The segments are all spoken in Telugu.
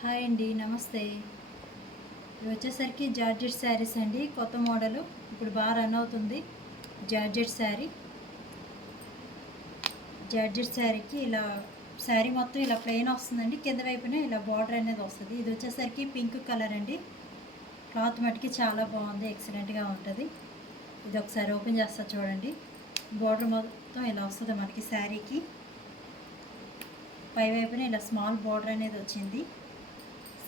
హాయ్ అండి, నమస్తే. ఇవి వచ్చేసరికి జార్జెట్ శారీస్ అండి, కొత్త మోడలు. ఇప్పుడు బాగా రన్ అవుతుంది జార్జెట్ శారీ. జార్జెట్ శారీకి ఇలా శారీ మొత్తం ఇలా ప్లెయిన్ వస్తుందండి, కింద వైపున ఇలా బార్డర్ అనేది వస్తుంది. ఇది వచ్చేసరికి పింక్ కలర్ అండి. క్లాత్ మటుకి చాలా బాగుంది, ఎక్సలెంట్గా ఉంటుంది. ఇది ఒకసారి ఓపెన్ చేస్తా చూడండి. బార్డర్ మొత్తం ఇలా వస్తుంది మనకి శారీకి. పై వైపున ఇలా స్మాల్ బార్డర్ అనేది వచ్చింది.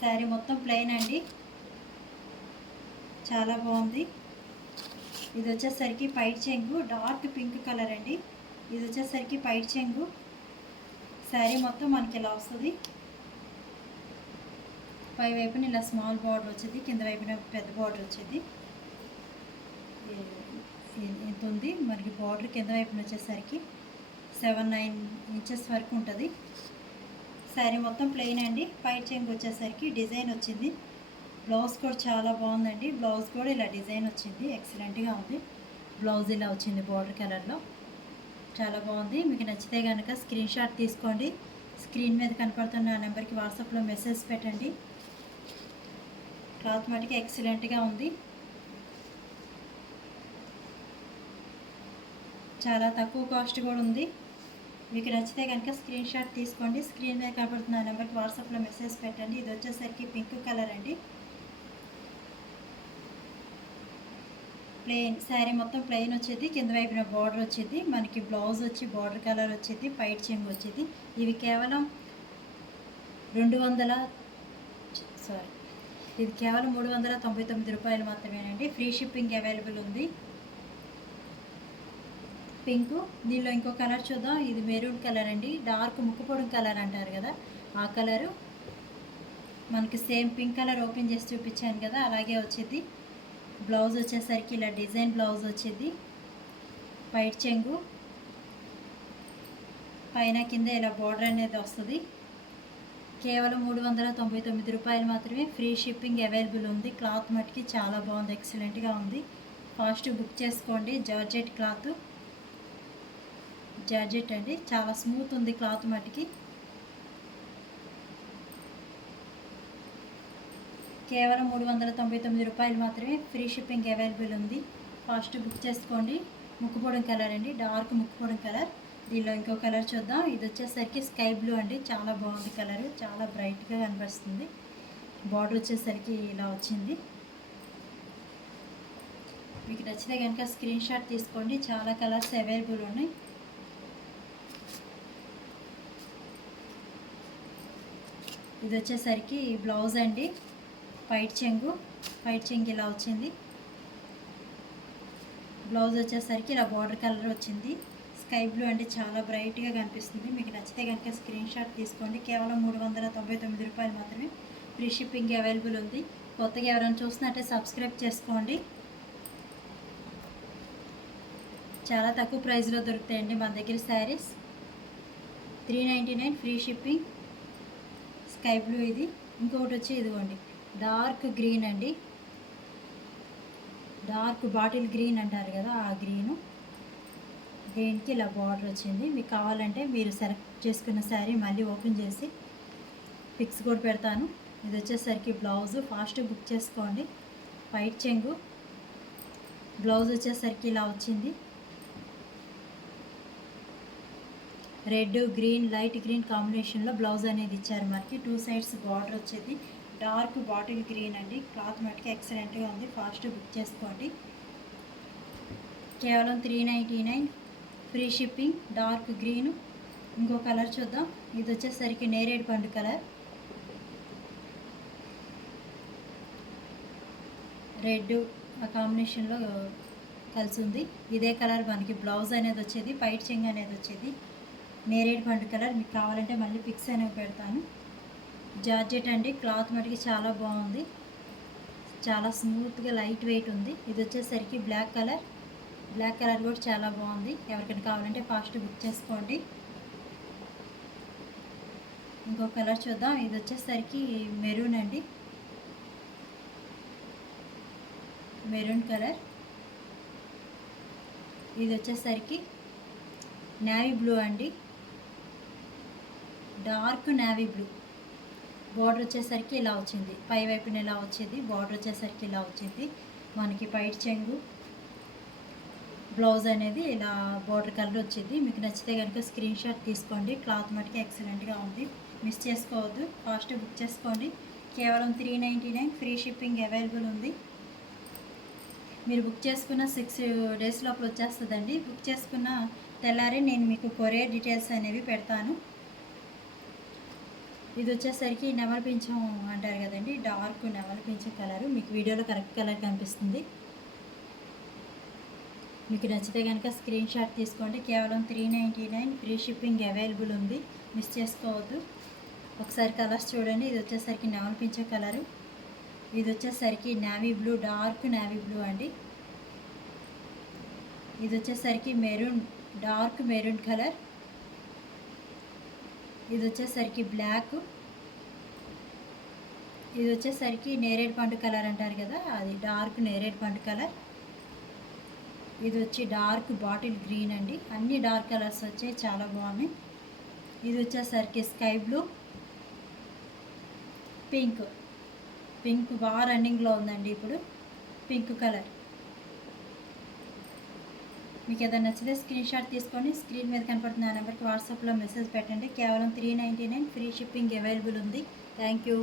శారీ మొత్తం ప్లెయిన్ అండి, చాలా బాగుంది. ఇది వచ్చేసరికి పైట్ చెంగు, డార్క్ పింక్ కలర్ అండి. ఇది వచ్చేసరికి పైట్ చెంగు. శారీ మొత్తం మనకి ఇలా వస్తుంది. పై వైపున ఇలా స్మాల్ బార్డర్ వచ్చేది, కింద వైపున పెద్ద బార్డర్ వచ్చేది. ఇంత ఉంది మనకి బార్డర్. కింద వైపున వచ్చేసరికి 7-9 ఇంచెస్ వరకు ఉంటుంది. శారీ మొత్తం ప్లెయిన్ అండి. పైట్ చెంగు వచ్చేసరికి డిజైన్ వచ్చింది. బ్లౌజ్ కూడా చాలా బాగుందండి. బ్లౌజ్ కూడా ఇలా డిజైన్ వచ్చింది, ఎక్సలెంట్గా ఉంది. బ్లౌజ్ ఇలా వచ్చింది బార్డర్ కలర్లో, చాలా బాగుంది. మీకు నచ్చితే కనుక స్క్రీన్ షాట్ తీసుకోండి. స్క్రీన్ మీద కనపడుతున్న నెంబర్కి వాట్సాప్లో మెసేజ్ పెట్టండి. క్లాత్ మటుకి ఎక్సలెంట్గా ఉంది, చాలా తక్కువ కాస్ట్ కూడా ఉంది. మీకు నచ్చితే కనుక స్క్రీన్ షాట్ తీసుకోండి. స్క్రీన్ మీద కనపడుతున్న నెంబర్కి వాట్సాప్లో మెసేజ్ పెట్టండి. ఇది వచ్చేసరికి పింక్ కలర్ అండి. ప్లెయిన్ శారీ మొత్తం ప్లెయిన్ వచ్చేది, కింద వైపున బార్డర్ వచ్చేది. మనకి బ్లౌజ్ వచ్చి బార్డర్ కలర్ వచ్చేది, పైట్ చెంగు వచ్చేది. ఇవి కేవలం 399 రూపాయలు మాత్రమేనండి. ఫ్రీ షిప్పింగ్ అవైలబుల్ ఉంది. పింక్. దీనిలో ఇంకో కలర్ చూద్దాం. ఇది మెరూన్ కలర్ అండి, డార్క్ ముక్కుపొడి కలర్ అంటారు కదా, ఆ కలరు. మనకి సేమ్ పింక్ కలర్ ఓపెన్ చేసి చూపించాను కదా, అలాగే వచ్చేది. బ్లౌజ్ వచ్చేసరికి ఇలా డిజైన్ బ్లౌజ్ వచ్చేది. పైట్ చెంగు, పైన కింద ఇలా బార్డర్ అనేది వస్తుంది. కేవలం 399 రూపాయలు మాత్రమే. ఫ్రీ షిప్పింగ్ అవైలబుల్ ఉంది. క్లాత్ మటుకి చాలా బాగుంది, ఎక్సలెంట్గా ఉంది. ఫాస్ట్ బుక్ చేసుకోండి. జార్జెట్ క్లాత్, జార్జెట్ అండి, చాలా స్మూత్ ఉంది క్లాత్ మటుకి. కేవలం 399 రూపాయలు మాత్రమే. ఫ్రీ షిప్పింగ్ అవైలబుల్ ఉంది. ఫాస్ట్ బుక్ చేసుకోండి. ముక్కుపొడం కలర్ అండి, డార్క్ ముక్కుపొడం కలర్. దీనిలో ఇంకో కలర్ చూద్దాం. ఇది వచ్చేసరికి స్కై బ్లూ అండి, చాలా బాగుంది కలర్, చాలా బ్రైట్గా కనిపిస్తుంది. బార్డర్ వచ్చేసరికి ఇలా వచ్చింది. మీకు నచ్చితే కనుక స్క్రీన్ షాట్ తీసుకోండి. చాలా కలర్స్ అవైలబుల్ ఉన్నాయి. ఇది వచ్చేసరికి బ్లౌజ్ అండి, పైట్ చెంగు. పైట్ చెంగు ఇలా వచ్చింది. బ్లౌజ్ వచ్చేసరికి ఇలా బార్డర్ కలర్ వచ్చింది. స్కై బ్లూ అండి, చాలా బ్రైట్గా కనిపిస్తుంది. మీకు నచ్చితే కనుక స్క్రీన్ షాట్ తీసుకోండి. కేవలం 399 రూపాయలు మాత్రమే. ఫ్రీ షిప్పింగ్ అవైలబుల్ ఉంది. కొత్తగా ఎవరైనా చూస్తున్నట్టే సబ్స్క్రైబ్ చేసుకోండి. చాలా తక్కువ ప్రైస్లో దొరుకుతాయండి మన దగ్గర saris. 399 free shipping. Sky blue ఇది. ఇంకొకటి వచ్చి ఇదిగోండి, డార్క్ గ్రీన్ అండి, డార్క్ బాటిల్ గ్రీన్ అంటారు కదా, ఆ గ్రీను. గ్రీన్కి ఇలా బార్డర్ వచ్చింది. మీకు కావాలంటే మీరు సెలెక్ట్ చేసుకున్న శారీ మళ్ళీ ఓపెన్ చేసి పిక్స్ కూడా పెడతాను. ఇది వచ్చేసరికి బ్లౌజు. ఫాస్ట్ బుక్ చేసుకోండి. పైట్ చెంగు. బ్లౌజ్ వచ్చేసరికి ఇలా వచ్చింది. రెడ్, గ్రీన్, లైట్ గ్రీన్ కాంబినేషన్లో బ్లౌజ్ అనేది ఇచ్చారు మనకి. 2 సైడ్స్ బార్డర్ వచ్చేది. డార్క్ బాటిల్ గ్రీన్ అండి, క్లాత్ మటుకి ఎక్సలెంట్గా ఉంది. ఫాస్ట్ బుక్ చేసుకోండి. కేవలం 399 ఫ్రీ షిప్పింగ్. Dark green. ఇంకో కలర్ చూద్దాం. ఇది వచ్చేసరికి నేరేడు పండు కలర్, రెడ్ ఆ కాంబినేషన్లో కలిసి ఉంది. ఇదే కలర్ మనకి బ్లౌజ్ అనేది వచ్చేది, పైట్ చెంగు అనేది వచ్చేది. నేరేడు పండు కలర్. మీకు కావాలంటే మళ్ళీ పిక్స్ అనేవి పెడతాను. జార్జెట్ అండి, క్లాత్ మటుకి చాలా బాగుంది, చాలా స్మూత్గా లైట్ వెయిట్ ఉంది. ఇది వచ్చేసరికి బ్లాక్ కలర్. బ్లాక్ కలర్ కూడా చాలా బాగుంది. ఎవరికైనా కావాలంటే ఫాస్ట్ బుక్ చేసుకోండి. ఇంకో కలర్ చూద్దాం. ఇది వచ్చేసరికి మెరూన్ అండి, మెరూన్ కలర్. ఇది వచ్చేసరికి నేవీ బ్లూ అండి, డార్క్ నేవీ బ్లూ. బార్డర్ వచ్చేసరికి ఇలా వచ్చింది, పై వైపున ఇలా వచ్చేది, బార్డర్ వచ్చేసరికి ఇలా వచ్చింది. మనకి పైట్ చెంగు, బ్లౌజ్ అనేది ఇలా బార్డర్ కలర్ వచ్చింది. మీకు నచ్చితే కనుక స్క్రీన్ షాట్ తీసుకోండి. క్లాత్ మటుకు ఎక్సలెంట్గా ఉంది, మిస్ చేసుకోవద్దు, ఫాస్ట్ బుక్ చేసుకోండి. కేవలం 399 ఫ్రీ షిప్పింగ్ అవైలబుల్ ఉంది. మీరు బుక్ చేసుకున్న 6 డేస్ లోపల వచ్చేస్తుందండి. బుక్ చేసుకున్న తెల్లారి నేను మీకు కొరియర్ డీటెయిల్స్ అనేవి పెడతాను. ఇది వచ్చేసరికి నెమలి పింఛం అంటారు కదండి, డార్క్ నెమలి పింఛం కలరు. మీకు వీడియోలో కరెక్ట్ కలర్ కనిపిస్తుంది. మీకు నచ్చితే కనుక స్క్రీన్ షాట్ తీసుకోండి. కేవలం 399 ఫ్రీ షిప్పింగ్ అవైలబుల్ ఉంది, మిస్ చేసుకోవద్దు. ఒకసారి కలర్స్ చూడండి. ఇది వచ్చేసరికి నెమలి పింఛం కలరు, ఇది వచ్చేసరికి navy blue, dark navy blue అండి. ఇది వచ్చేసరికి మెరూన్, డార్క్ మెరూన్ కలర్. ఇది వచ్చేసరికి బ్లాక్. ఇది వచ్చేసరికి నేరేడు పండు కలర్ అంటారు కదా, అది డార్క్ నేరేడు పండు కలర్. ఇది వచ్చి డార్క్ బాటిల్ గ్రీన్ అండి. అన్ని డార్క్ కలర్స్ వచ్చాయి, చాలా బాగున్నాయి. ఇది వచ్చేసరికి స్కై బ్లూ, పింక్. పింక్ బాగా రన్నింగ్లో ఉందండి ఇప్పుడు, పింక్ కలర్. మీకు ఏదైనా నచ్చితే స్క్రీన్ షాట్ తీసుకొని స్క్రీన్ మీద కనపడుతున్న నెంబర్కి వాట్సాప్లో మెసేజ్ పెట్టండి. కేవలం 399 ఫ్రీ షిప్పింగ్ అవైలబుల్ ఉంది. Thank you.